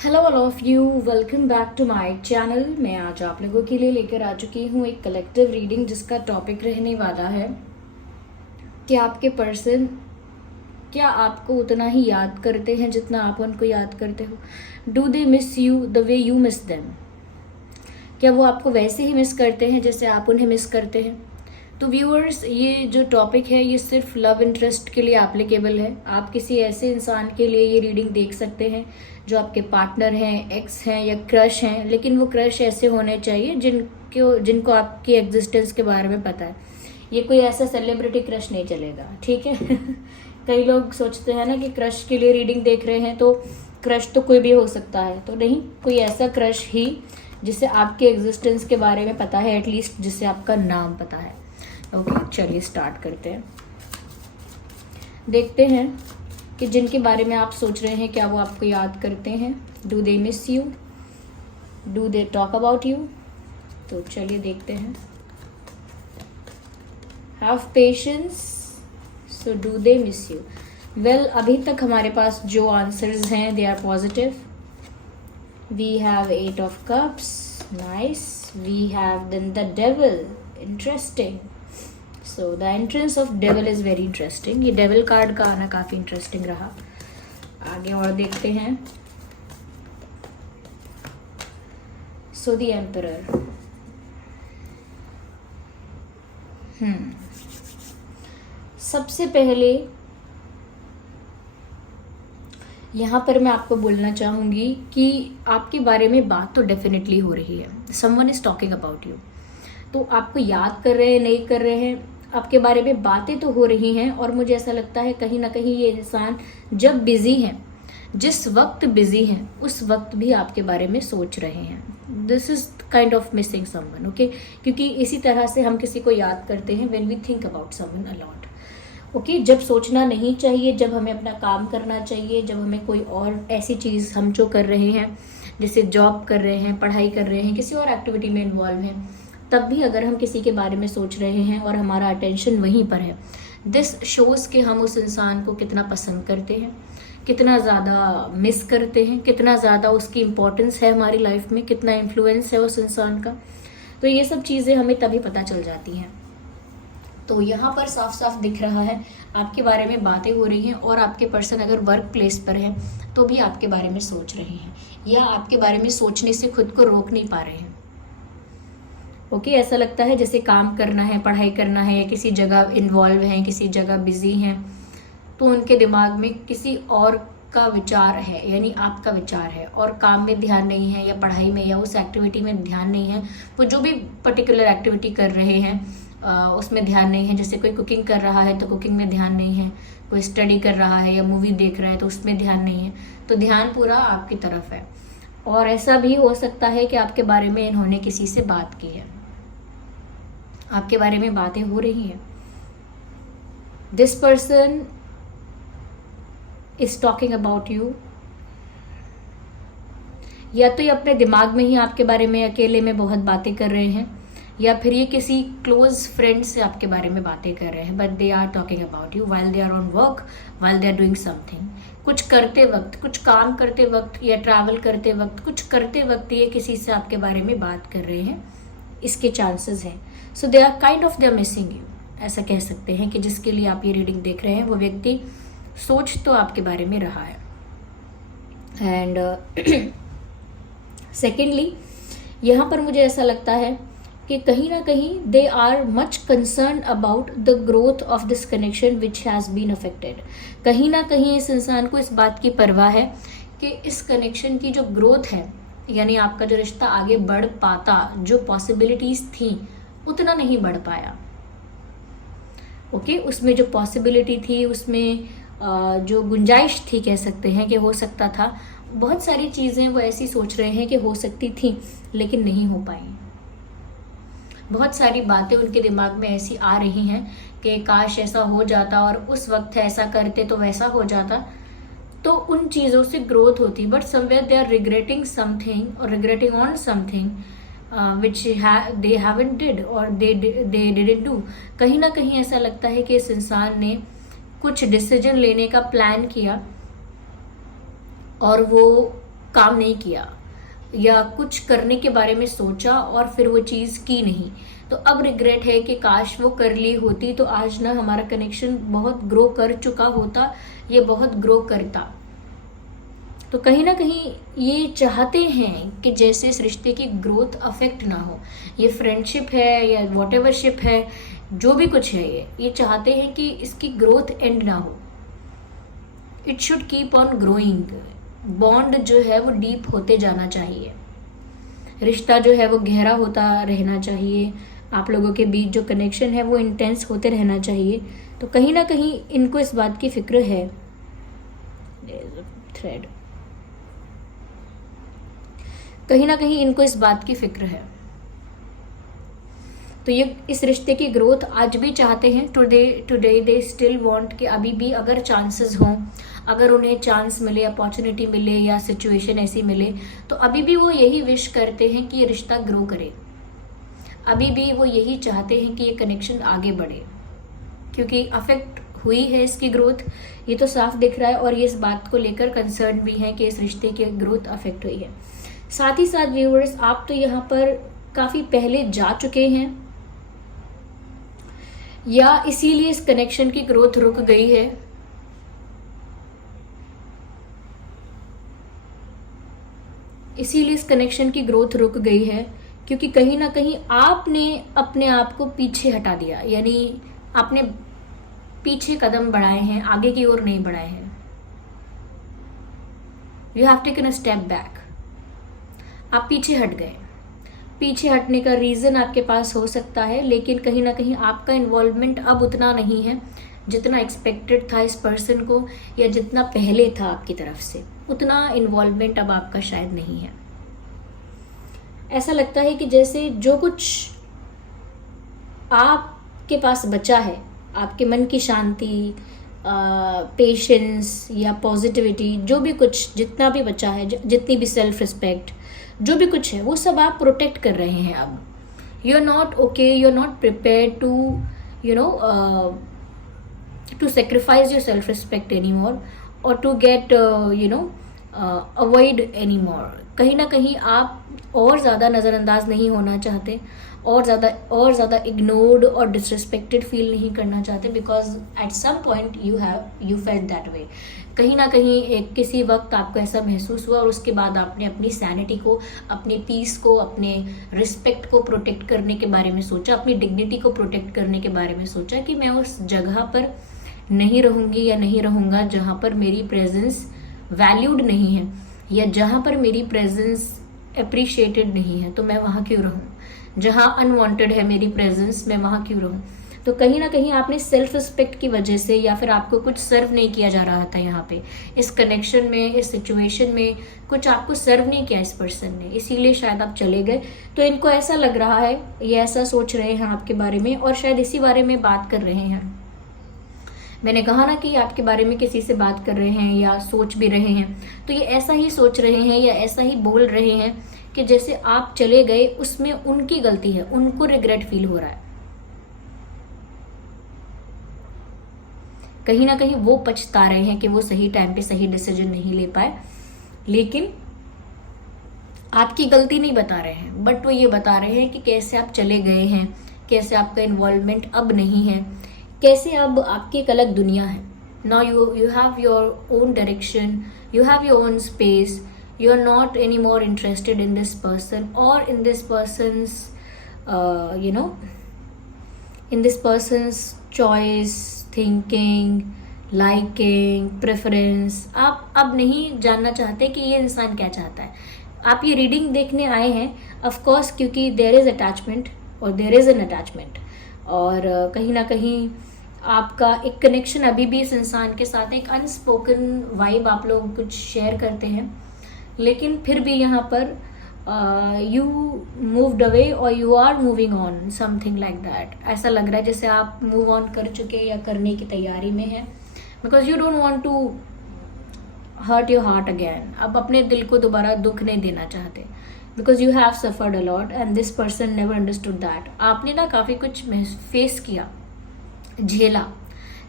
Hello all of you, welcome back to my channel. मैं आज आप लोगों के लिए लेकर आ चुकी हूँ एक कलेक्टिव रीडिंग जिसका टॉपिक रहने वाला है कि आपके पर्सन क्या आपको उतना ही याद करते हैं जितना आप उनको याद करते हो। Do they miss you the way you miss them? क्या वो आपको वैसे ही मिस करते हैं जैसे आप उन्हें मिस करते हैं? तो व्यूअर्स, ये जो टॉपिक है ये सिर्फ लव इंटरेस्ट के लिए एप्लीकेबल है। आप किसी ऐसे इंसान के लिए ये रीडिंग देख सकते हैं जो आपके पार्टनर हैं, एक्स हैं या क्रश हैं, लेकिन वो क्रश ऐसे होने चाहिए जिनको आपकी एग्जिस्टेंस के बारे में पता है। ये कोई ऐसा सेलिब्रिटी क्रश नहीं चलेगा, ठीक है? कई लोग सोचते हैं ना कि क्रश के लिए रीडिंग देख रहे हैं तो क्रश तो कोई भी हो सकता है, तो नहीं, कोई ऐसा क्रश ही जिसे आपके एग्जिस्टेंस के बारे में पता है, एटलीस्ट जिसे आपका नाम पता है। ओके, चलिए स्टार्ट करते हैं। देखते हैं कि जिनके बारे में आप सोच रहे हैं क्या वो आपको याद करते हैं। Do they miss you? Do they talk about you? तो चलिए देखते हैं। Have patience. So do they miss you? Well, अभी तक हमारे पास जो आंसर्स हैं they are positive. We have 8 of cups, nice. We have then the devil, interesting. So the entrance of devil is very interesting. ये devil card का आना काफी इंटरेस्टिंग रहा। आगे और देखते हैं। So the emperor. सबसे पहले यहाँ पर मैं आपको बोलना चाहूंगी कि आपके बारे में बात तो डेफिनेटली हो रही है। Someone is talking about you. तो आपको याद कर रहे हैं, नहीं कर रहे हैं, आपके बारे में बातें तो हो रही हैं। और मुझे ऐसा लगता है कहीं ना कहीं ये इंसान जब बिजी हैं, जिस वक्त बिजी हैं, उस वक्त भी आपके बारे में सोच रहे हैं। This is kind of missing someone, okay? क्योंकि इसी तरह से हम किसी को याद करते हैं when we think about someone a lot. Okay, जब सोचना नहीं चाहिए, जब हमें अपना काम करना चाहिए, जब हमें कोई और ऐसी चीज़ हम जो कर रहे हैं, जैसे जॉब कर रहे हैं, पढ़ाई कर रहे हैं, किसी और एक्टिविटी में इन्वॉल्व हैं, तब भी अगर हम किसी के बारे में सोच रहे हैं और हमारा अटेंशन वहीं पर है, दिस शोज़ कि हम उस इंसान को कितना पसंद करते हैं, कितना ज़्यादा मिस करते हैं, कितना ज़्यादा उसकी इम्पोर्टेंस है हमारी लाइफ में, कितना इन्फ्लुएंस है उस इंसान का। तो ये सब चीज़ें हमें तभी पता चल जाती हैं। तो यहाँ पर साफ साफ दिख रहा है आपके बारे में बातें हो रही हैं। और आपके पर्सन अगर वर्क प्लेस पर है तो भी आपके बारे में सोच रहे हैं या आपके बारे में सोचने से खुद को रोक नहीं पा रहे हैं। ओके, ऐसा लगता है जैसे काम करना है, पढ़ाई करना है, या किसी जगह इन्वॉल्व हैं, किसी जगह बिजी हैं, तो उनके दिमाग में किसी और का विचार है, यानी आपका विचार है, और काम में ध्यान नहीं है, या पढ़ाई में, या उस एक्टिविटी में ध्यान नहीं है। वो जो भी पर्टिकुलर एक्टिविटी कर रहे हैं उसमें ध्यान नहीं है। जैसे कोई कुकिंग कर रहा है तो कुकिंग में ध्यान नहीं है, कोई स्टडी कर रहा है या मूवी देख रहा है तो उसमें ध्यान नहीं है। तो ध्यान पूरा आपकी तरफ है। और ऐसा भी हो सकता है कि आपके बारे में इन्होंने किसी से बात की है, आपके बारे में बातें हो रही हैं। This person is talking about you. या तो ये अपने दिमाग में ही आपके बारे में अकेले में बहुत बातें कर रहे हैं, या फिर ये किसी क्लोज फ्रेंड से आपके बारे में बातें कर रहे हैं, but they are talking about you while they are on work, while they are doing something. कुछ करते वक्त, कुछ काम करते वक्त, या ट्रैवल करते वक्त, कुछ करते वक्त ये किसी से आपके बारे में बात कर रहे हैं, इसके चांसेस हैं। So they are kind of they are missing you, ऐसा कह सकते हैं कि जिसके लिए आप ये रीडिंग देख रहे हैं वो व्यक्ति सोच तो आपके बारे में रहा है। एंड सेकेंडली, यहाँ पर मुझे ऐसा लगता है कि कहीं ना कहीं they are much concern about the growth of this connection which has been affected. कहीं ना कहीं इस इंसान को इस बात की परवाह है कि इस कनेक्शन की जो ग्रोथ है, यानी आपका जो रिश्ता आगे बढ़ पाता, जो पॉसिबिलिटीज थी उतना नहीं बढ़ पाया। ओके, उसमें जो पॉसिबिलिटी थी, उसमें जो गुंजाइश थी, कह सकते हैं कि हो सकता था, बहुत सारी चीज़ें वो ऐसी सोच रहे हैं कि हो सकती थी लेकिन नहीं हो पाई। बहुत सारी बातें उनके दिमाग में ऐसी आ रही हैं कि काश ऐसा हो जाता और उस वक्त ऐसा करते तो वैसा हो जाता, तो उन चीज़ों से ग्रोथ होती। But somewhere they are regretting something और regretting on something which they haven't did और दे डिडंट डू। कहीं ना कहीं ऐसा लगता है कि इस इंसान ने कुछ डिसीजन लेने का प्लान किया और वो काम नहीं किया या कुछ करने के बारे में सोचा और फिर वो चीज़ की नहीं, तो अब रिग्रेट है कि काश वो कर ली होती तो आज ना हमारा कनेक्शन बहुत ग्रो कर चुका होता, ये बहुत ग्रो करता। तो कहीं ना कहीं ये चाहते हैं कि जैसे इस रिश्ते की ग्रोथ अफेक्ट ना हो, ये फ्रेंडशिप है या वॉटेवरशिप है, जो भी कुछ है, ये चाहते हैं कि इसकी ग्रोथ एंड ना हो। It should keep on growing. Bond जो है वो डीप होते जाना चाहिए, रिश्ता जो है वो गहरा होता रहना चाहिए, आप लोगों के बीच जो कनेक्शन है वो इंटेंस होते रहना चाहिए। तो कहीं ना कहीं इनको इस बात की फिक्र है। थ्रेड, कहीं ना कहीं इनको इस बात की फिक्र है। तो ये इस रिश्ते की ग्रोथ आज भी चाहते हैं। टुडे दे स्टिल वांट कि अभी भी अगर चांसेस हों, अगर उन्हें चांस मिले, अपॉर्चुनिटी मिले या सिचुएशन ऐसी मिले, तो अभी भी वो यही विश करते हैं कि ये रिश्ता ग्रो करे। अभी भी वो यही चाहते हैं कि ये कनेक्शन आगे बढ़े, क्योंकि अफेक्ट हुई है इसकी ग्रोथ, ये तो साफ दिख रहा है। और ये इस बात को लेकर कंसर्न भी है कि इस रिश्ते की ग्रोथ अफेक्ट हुई है। साथ ही साथ व्यूअर्स, आप तो यहाँ पर काफी पहले जा चुके हैं या इसीलिए इस कनेक्शन की ग्रोथ रुक गई है। इसीलिए इस कनेक्शन की ग्रोथ रुक गई है क्योंकि कहीं ना कहीं आपने अपने आप को पीछे हटा दिया, यानी आपने पीछे कदम बढ़ाए हैं, आगे की ओर नहीं बढ़ाए हैं। You have taken a step back. आप पीछे हट गए। पीछे हटने का रीजन आपके पास हो सकता है, लेकिन कहीं ना कहीं आपका इन्वॉल्वमेंट अब उतना नहीं है जितना एक्सपेक्टेड था इस पर्सन को, या जितना पहले था आपकी तरफ से, उतना इन्वॉल्वमेंट अब आपका शायद नहीं है। ऐसा लगता है कि जैसे जो कुछ आपके पास बचा है, आपके मन की शांति, पेशेंस या पॉजिटिविटी, जो भी कुछ जितना भी बचा है, जितनी भी सेल्फ रिस्पेक्ट, जो भी कुछ है, वो सब आप प्रोटेक्ट कर रहे हैं। अब you are not okay, you are not prepare to to sacrifice your self respect any more और to get avoid any more. कहीं ना कहीं आप और ज़्यादा नज़रअंदाज नहीं होना चाहते, और ज़्यादा इग्नोर्ड और डिसरिस्पेक्टेड फील नहीं करना चाहते, because at some point you felt that way. कहीं ना कहीं किसी वक्त आपको ऐसा महसूस हुआ और उसके बाद आपने अपनी सैनिटी को, अपने पीस को, अपने रिस्पेक्ट को प्रोटेक्ट करने के बारे में सोचा, अपनी डिग्निटी को प्रोटेक्ट करने के बारे में सोचा कि मैं उस जगह पर नहीं रहूँगी या नहीं रहूँगा जहाँ पर मेरी प्रेजेंस वैल्यूड नहीं है, या जहाँ पर मेरी प्रेजेंस अप्रिशिएटेड नहीं है, तो मैं वहाँ क्यों रहूँ। जहाँ अनवांटेड है मेरी प्रेजेंस, मैं वहाँ क्यों रहूँ। तो कहीं ना कहीं आपने सेल्फ रिस्पेक्ट की वजह से, या फिर आपको कुछ सर्व नहीं किया जा रहा था यहाँ पे, इस कनेक्शन में, इस सिचुएशन में कुछ आपको सर्व नहीं किया इस पर्सन ने, इसीलिए शायद आप चले गए। तो इनको ऐसा लग रहा है, ये ऐसा सोच रहे हैं आपके बारे में, और शायद इसी बारे में बात कर रहे हैं। मैंने कहा ना कि आपके बारे में किसी से बात कर रहे हैं या सोच भी रहे हैं, तो ये ऐसा ही सोच रहे हैं या ऐसा ही बोल रहे हैं कि जैसे आप चले गए उसमें उनकी गलती है, उनको रिग्रेट फील हो रहा है। कहीं ना कहीं वो पछता रहे हैं कि वो सही टाइम पे सही डिसीजन नहीं ले पाए, लेकिन आपकी गलती नहीं बता रहे हैं, बट वो ये बता रहे हैं कि कैसे आप चले गए हैं, कैसे आपका इन्वॉल्वमेंट अब नहीं है, कैसे अब आपकी एक अलग दुनिया है। Now you have your own direction, you have your own space, you are not anymore interested in this person or in this person's in this person's choice, thinking, liking, preference। आप अब नहीं जानना चाहते कि ये इंसान क्या चाहता है। आप ये रीडिंग देखने आए हैं ऑफ कोर्स क्योंकि देयर इज अटैचमेंट और देयर इज एन अटैचमेंट, और कहीं ना कहीं आपका एक कनेक्शन अभी भी इस इंसान के साथ, एक अनस्पोकन वाइब आप लोग कुछ शेयर करते हैं, लेकिन फिर भी यहाँ पर यू मूव्ड अवे और you are moving on, something like that. ऐसा लग रहा है जैसे आप मूव ऑन कर चुके या करने की तैयारी में हैं, because you don't want to hurt your heart again. अब अपने दिल को दोबारा दुख नहीं देना चाहते, because you have suffered a lot and this person never understood that. आपने ना काफ़ी कुछ फेस किया, झेला,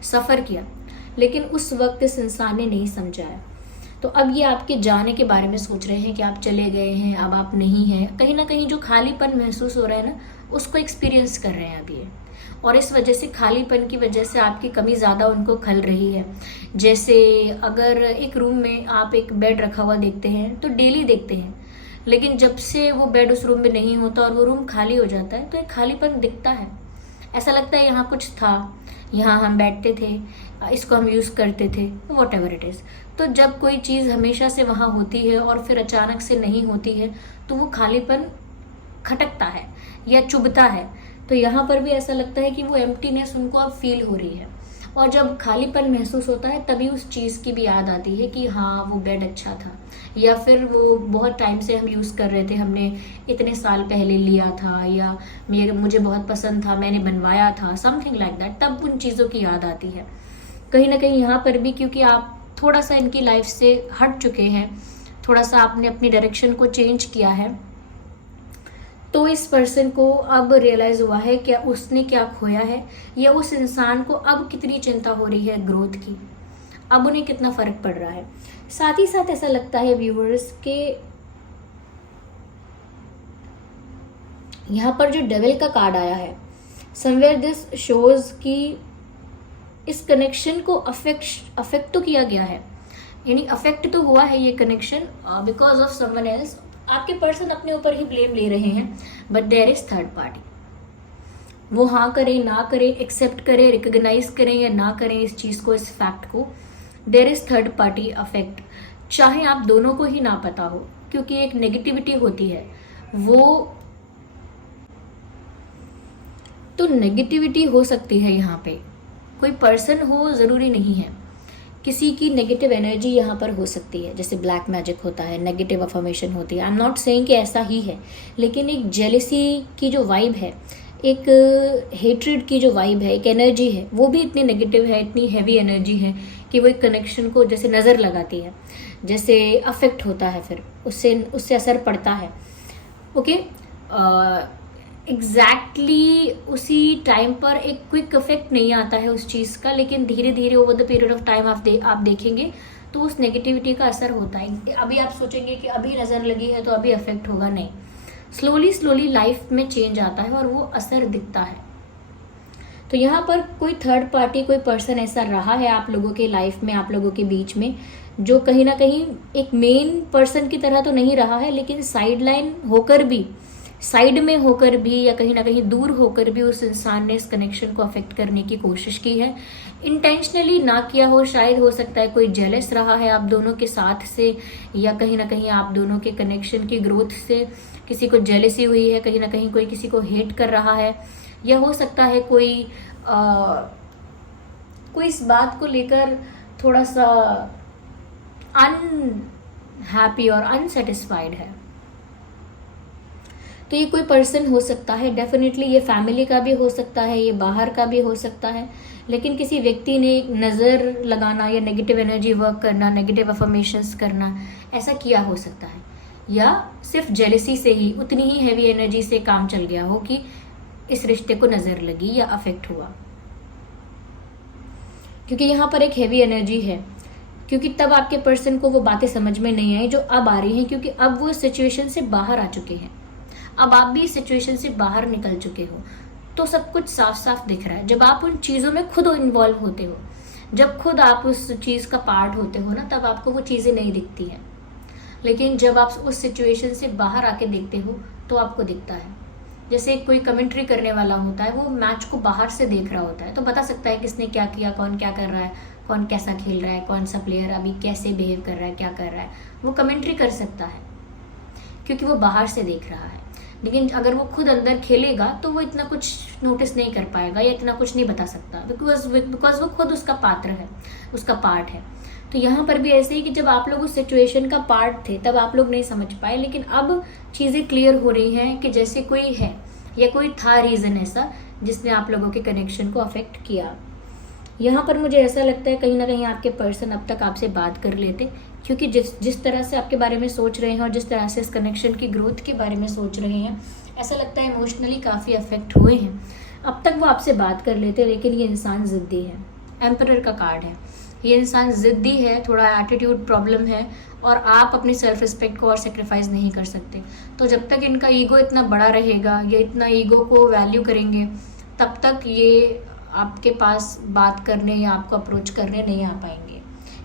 सफ़र किया, लेकिन उस वक्त इस इंसान ने नहीं समझा है। तो अब ये आपके जाने के बारे में सोच रहे हैं कि आप चले गए हैं, अब आप नहीं हैं। कहीं ना कहीं जो खालीपन महसूस हो रहा है ना, उसको एक्सपीरियंस कर रहे हैं अब ये। और इस वजह से, खालीपन की वजह से आपकी कमी ज़्यादा उनको खल रही है। जैसे अगर एक रूम में आप एक बेड रखा हुआ देखते हैं तो डेली देखते हैं, लेकिन जब से वो बेड उस रूम में नहीं होता और वो रूम खाली हो जाता है तो एक खालीपन दिखता है। ऐसा लगता है यहाँ कुछ था, यहाँ हम बैठते थे, इसको हम यूज़ करते थे, वॉट एवर इट इज़। तो जब कोई चीज़ हमेशा से वहाँ होती है और फिर अचानक से नहीं होती है तो वो खालीपन खटकता है या चुभता है। तो यहाँ पर भी ऐसा लगता है कि वो एम्प्टीनेस उनको अब फील हो रही है। और जब खालीपन महसूस होता है तभी उस चीज़ की भी याद आती है कि हाँ वो बेड अच्छा था, या फिर वो बहुत टाइम से हम यूज़ कर रहे थे, हमने इतने साल पहले लिया था, या मुझे बहुत पसंद था, मैंने बनवाया था, समथिंग लाइक दैट। तब उन चीज़ों की याद आती है। कहीं ना कहीं यहाँ पर भी क्योंकि आप थोड़ा सा इनकी लाइफ से हट चुके हैं, थोड़ा सा आपने अपनी डायरेक्शन को चेंज किया है, तो इस पर्सन को अब रियलाइज़ हुआ है कि उसने क्या खोया है, या उस इंसान को अब कितनी चिंता हो रही है ग्रोथ की, अब उन्हें कितना फ़र्क पड़ रहा है। साथ ही साथ ऐसा लगता है व्यूअर्स के यहाँ पर जो डेविल का कार्ड आया है, समवेयर दिस शोज कि इस कनेक्शन को अफेक्ट तो किया गया है, यानी अफेक्ट तो हुआ है ये connection because of someone else. आपके पर्सन अपने ऊपर ही ब्लेम ले रहे हैं, but there is third party. वो हाँ करे ना करे, एक्सेप्ट करे, रिकॉग्नाइज करें या ना करें इस चीज़ को, इस फैक्ट को, there is third party affect. चाहे आप दोनों को ही ना पता हो, क्योंकि एक नेगेटिविटी होती है वो, तो नेगेटिविटी हो सकती है यहाँ पे, कोई पर्सन हो ज़रूरी नहीं है, किसी की नेगेटिव एनर्जी यहाँ पर हो सकती है। जैसे ब्लैक मैजिक होता है, नेगेटिव अफर्मेशन होती है। आई एम नॉट सेइंग कि ऐसा ही है, लेकिन एक जेलिसी की जो वाइब है, एक हेट्रेड की जो वाइब है, एक एनर्जी है, वो भी इतनी नेगेटिव है, इतनी हैवी एनर्जी है कि वो एक कनेक्शन को जैसे नज़र लगाती है, जैसे अफेक्ट होता है, फिर उससे असर पड़ता है। ओके, एग्जैक्टली उसी टाइम पर एक क्विक इफेक्ट नहीं आता है उस चीज़ का, लेकिन धीरे धीरे over the period of time आप देखेंगे तो उस नेगेटिविटी का असर होता है। अभी आप सोचेंगे कि अभी नज़र लगी है तो अभी इफेक्ट होगा, नहीं, स्लोली स्लोली लाइफ में चेंज आता है और वो असर दिखता है। तो यहाँ पर कोई थर्ड पार्टी, कोई पर्सन ऐसा रहा है आप लोगों के लाइफ में, आप लोगों के बीच में, जो कहीं ना कहीं एक मेन पर्सन की तरह तो नहीं रहा है, लेकिन साइड लाइन होकर भी, साइड में होकर भी, या कहीं ना कहीं दूर होकर भी उस इंसान ने इस कनेक्शन को अफेक्ट करने की कोशिश की है। इंटेंशनली ना किया हो, शायद हो सकता है कोई जेलस रहा है आप दोनों के साथ से, या कहीं ना कहीं आप दोनों के कनेक्शन की ग्रोथ से किसी को जेलसी हुई है, कहीं ना कहीं कोई किसी को हेट कर रहा है, या हो सकता है कोई इस बात को लेकर थोड़ा सा अनहैप्पी और अनसेटिस्फाइड है। तो ये कोई पर्सन हो सकता है, डेफिनेटली ये फैमिली का भी हो सकता है, ये बाहर का भी हो सकता है, लेकिन किसी व्यक्ति ने नज़र लगाना या नेगेटिव एनर्जी वर्क करना, नेगेटिव अफर्मेशंस करना, ऐसा किया हो सकता है, या सिर्फ जेलसी से ही, उतनी ही हैवी एनर्जी से काम चल गया हो कि इस रिश्ते को नज़र लगी या अफेक्ट हुआ। क्योंकि यहाँ पर एक हैवी एनर्जी है, क्योंकि तब आपके पर्सन को वो बातें समझ में नहीं आई जो अब आ रही हैं, क्योंकि अब वो सिचुएशन से बाहर आ चुके हैं, अब आप भी सिचुएशन से बाहर निकल चुके हो, तो सब कुछ साफ साफ दिख रहा है। जब आप उन चीज़ों में खुद इन्वॉल्व होते हो, जब खुद आप उस चीज़ का पार्ट होते हो ना, तब आपको वो चीज़ें नहीं दिखती हैं, लेकिन जब आप उस सिचुएशन से बाहर आके देखते हो तो आपको दिखता है। जैसे कोई कमेंट्री करने वाला होता है, वो मैच को बाहर से देख रहा होता है, तो बता सकता है किसने क्या किया, कौन क्या कर रहा है, कौन कैसा खेल रहा है, कौन सा प्लेयर अभी कैसे बिहेव कर रहा है, क्या कर रहा है, वो कमेंट्री कर सकता है क्योंकि वो बाहर से देख रहा है। लेकिन अगर वो खुद अंदर खेलेगा तो वो इतना कुछ नोटिस नहीं कर पाएगा या इतना कुछ नहीं बता सकता, बिकॉज वो खुद उसका पात्र है, उसका पार्ट है। तो यहाँ पर भी ऐसे ही कि जब आप लोग उस सिचुएशन का पार्ट थे तब आप लोग नहीं समझ पाए, लेकिन अब चीज़ें क्लियर हो रही हैं कि जैसे कोई है या कोई था रीज़न ऐसा जिसने आप लोगों के कनेक्शन को अफेक्ट किया। यहाँ पर मुझे ऐसा लगता है कहीं ना कहीं आपके पर्सन अब तक आपसे बात कर लेते, क्योंकि जिस तरह से आपके बारे में सोच रहे हैं और जिस तरह से इस कनेक्शन की ग्रोथ के बारे में सोच रहे हैं, ऐसा लगता है इमोशनली काफ़ी अफेक्ट हुए हैं। अब तक वो आपसे बात कर लेते, लेकिन ये इंसान ज़िद्दी है। एम्परर का कार्ड है, ये इंसान ज़िद्दी है, थोड़ा एटीट्यूड प्रॉब्लम है, और आप अपनी सेल्फ रिस्पेक्ट को और सेक्रीफाइस नहीं कर सकते। तो जब तक इनका ईगो इतना बड़ा रहेगा, ये इतना ईगो को वैल्यू करेंगे, तब तक ये आपके पास बात करने या आपको अप्रोच करने नहीं आ पाएंगे,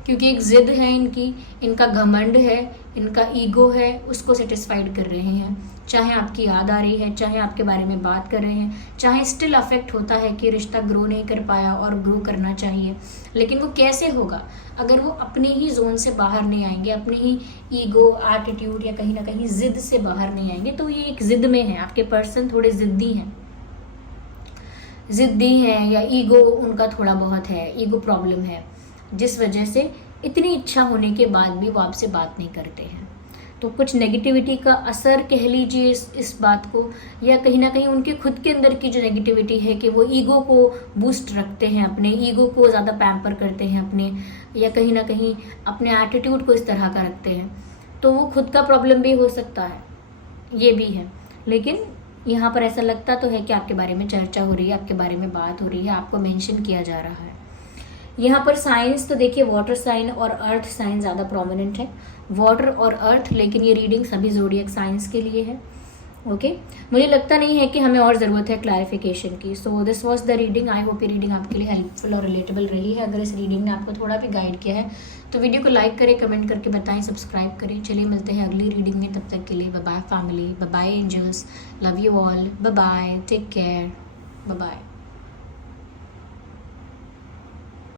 क्योंकि एक ज़िद है इनकी, इनका घमंड है, इनका ईगो है, उसको सेटिस्फाइड कर रहे हैं। चाहे आपकी याद आ रही है, चाहे आपके बारे में बात कर रहे हैं, चाहे स्टिल अफेक्ट होता है कि रिश्ता ग्रो नहीं कर पाया और ग्रो करना चाहिए, लेकिन वो कैसे होगा अगर वो अपनी ही जोन से बाहर नहीं आएंगे, अपनी ही ईगो, एटीट्यूड या कहीं ना कहीं ज़िद से बाहर नहीं आएंगे। तो ये एक ज़िद में है, आपके पर्सन थोड़े ज़िद्दी हैं या ईगो उनका थोड़ा बहुत है, ईगो प्रॉब्लम है, जिस वजह से इतनी इच्छा होने के बाद भी वो आपसे बात नहीं करते हैं। तो कुछ नेगेटिविटी का असर कह लीजिए इस बात को, या कहीं ना कहीं उनके खुद के अंदर की जो नेगेटिविटी है कि वो ईगो को बूस्ट रखते हैं, अपने ईगो को ज़्यादा पैम्पर करते हैं अपने, या कहीं ना कहीं अपने एटीट्यूड को इस तरह का रखते हैं। तो वो खुद का प्रॉब्लम भी हो सकता है, ये भी है। लेकिन यहाँ पर ऐसा लगता तो है कि आपके बारे में चर्चा हो रही है, आपके बारे में बात हो रही है, आपको मेंशन किया जा रहा है। यहाँ पर साइंस तो देखिए वाटर साइन और अर्थ साइन ज़्यादा प्रोमिनेंट है, वाटर और अर्थ, लेकिन ये रीडिंग सभी ज़ोडिएक साइंस के लिए है। ओके, मुझे लगता नहीं है कि हमें और ज़रूरत है क्लैरिफिकेशन की। So this was the reading. I hope ये रीडिंग आपके लिए हेल्पफुल और रिलेटेबल रही है। अगर इस रीडिंग ने आपको थोड़ा भी गाइड किया है तो वीडियो को लाइक करें, कमेंट करके बताएं, सब्सक्राइब करें। चलिए मिलते हैं अगली रीडिंग में, तब तक के लिए bye bye family, bye bye angels, love you all, bye bye, take care, bye bye.